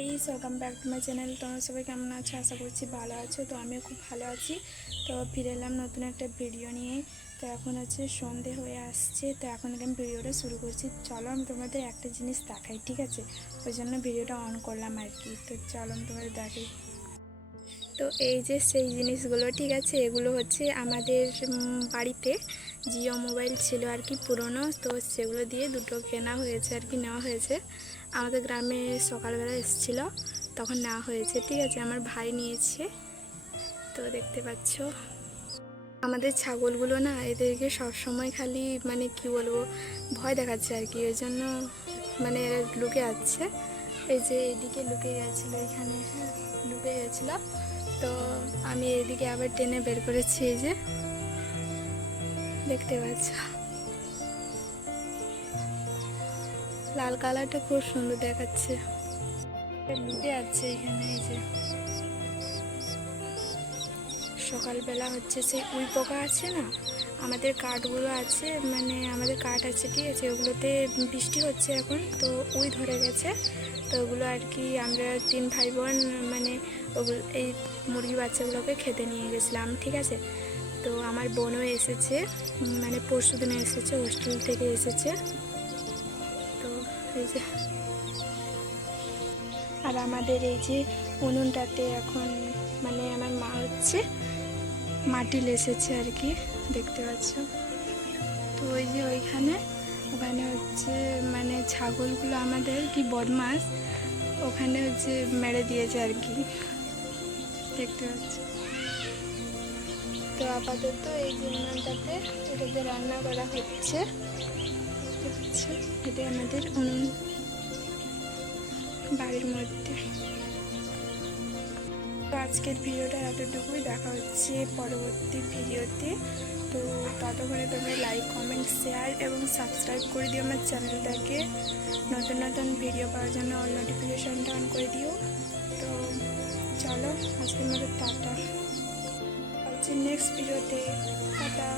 এই welcome back to my channel তোমরা সবাই কেমন আছো? আশা করছি ভালো আছো। তো আমিও খুব ভালো আছি। তো ফিরে এলাম নতুন একটা ভিডিও নিয়ে। তো এখন হচ্ছে সন্ধে হয়ে আসছে। তো এখন আমি ভিডিওটা শুরু করছি। চলো আমি তোমাদের একটা জিনিস দেখাই, ঠিক আছে? ওই জন্য ভিডিওটা অন করলাম আর কি। তো চলো আমি তোমাদের দেখাই। তো এই যে সেই জিনিসগুলো, ঠিক আছে? এগুলো হচ্ছে আমাদের বাড়িতে জিও মোবাইল ছিল আর কি পুরনো, তো সেগুলো দিয়ে দুটো কেনা হয়েছে আর কি, নেওয়া হয়েছে। আমাদের গ্রামে সকালবেলা এসেছিল, তখন নেওয়া হয়েছে, ঠিক আছে? আমার ভাই নিয়েছে, তো দেখতে পাচ্ছ। আমাদের ছাগলগুলো না এদেরকে সবসময় খালি মানে কি বলব, ভয় দেখাচ্ছে আর কি ওই জন্য মানে এরা লুকে যাচ্ছে এই যে এদিকে লুকে গেছিল এখানে হ্যাঁ লুকে গেছিল। তো আমি এদিকে আবার টেনে বের করেছি এই যে। দেখতে পাচ্ছ? লাল কালারটা খুব সুন্দর দেখাচ্ছে। লুকে আছে এখানে এই যে। সকালবেলা হচ্ছে সেই উই পোকা আছে না? আমাদের কাঠগুলো আছে মানে আমাদের কাঠ আছে, ঠিক আছে? ওগুলোতে বৃষ্টি হচ্ছে এখন, তো উই ধরে গেছে। তো ওগুলো আর কি আমরা তিন ভাই বোন মানে ওগুলো, এই মুরগি বাচ্চাগুলোকে খেতে নিয়ে গেছিলাম, ঠিক আছে? তো আমার বোনও এসেছে মানে পরশু দিনে এসেছে, হোস্টেল থেকে এসেছে। তো এই যে আর আমাদের এই যে উনুনটাতে এখন মানে আমার মা হচ্ছে মাটি লেসেছে আর কি। দেখতে পাচ্ছ? তো ওই যে ওইখানে, ওখানে হচ্ছে মানে ছাগলগুলো আমাদের কি বদমাস ওখানে হচ্ছে মেরে দিয়েছে আর কি। দেখতে পাচ্ছ? তো আপাতত এই যে উনুনটাতে এটাতে রান্না করা হচ্ছে। এটা আমাদের উনুন, বাড়ির মধ্যে। আজকের ভিডিওটা এতটুকুই। দেখা হচ্ছে পরবর্তী ভিডিওতে। তো ততক্ষণে তোমরা লাইক কমেন্ট শেয়ার এবং সাবস্ক্রাইব করে দিও আমার চ্যানেলটাকে। নতুন নতুন ভিডিও পাওয়ার জন্য অল নোটিফিকেশানটা অন করে দিও। তো চলো, আজকের মতো টাটা। হচ্ছে নেক্সট ভিডিওতে টাটা।